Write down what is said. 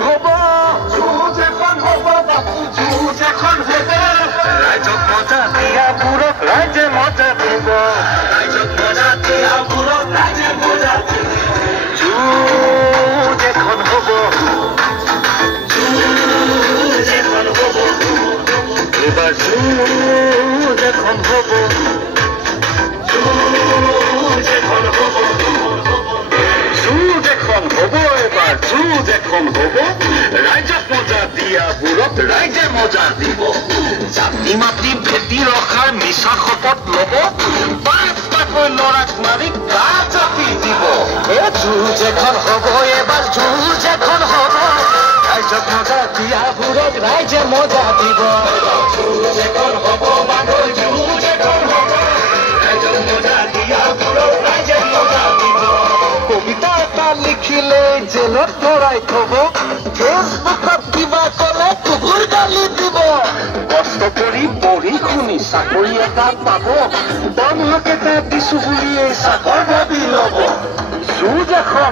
হব যুঁজ এখন হব বাপু যুঁজ এখন হব ৰাইজক মজা দিয়াবোৰক ৰাইজে মজা দিব ৰাইজক মজা দিয়াবোৰক ৰাইজে মজা দিব যুঁজ এখন হব যুঁজ এখন হব এবাৰ যুঁজ এখন হব যুঁজ এখন হব যুঁজ এখন হব এবাৰ যুঁজ এখন হব ৰাইজক মজা দিয়াবোৰক ৰাইজে মজা দিব জাতি মাতি ভেটি ৰখাৰ মিছা শপত ল'ব পাঁচটাকৈ ল'ৰাক মাৰি গা জাপি দিব এই যুঁজ এখন হব এবাৰ যুঁজ এখন হব ৰাইজক মজা দিয়াবোৰক ৰাইজে মজা দিব যুঁজ এখন হব মানুহ যুঁজ এখন হব ৰাইজক মজা দিয়াবোৰক ৰাইজে মজা দিব কবিতা এটা লিখিলে জেলত ভৰাই থব ফেচবুকত কিবা ক'লে কুকুৰ গালি দিব কষ্ট কৰি পঢ়ি শুনি চাকৰি এটা পাব দৰমহাকেইটা দিছো বুলিয়েই চাকৰ ভাবি ল'ব যুঁজ এখন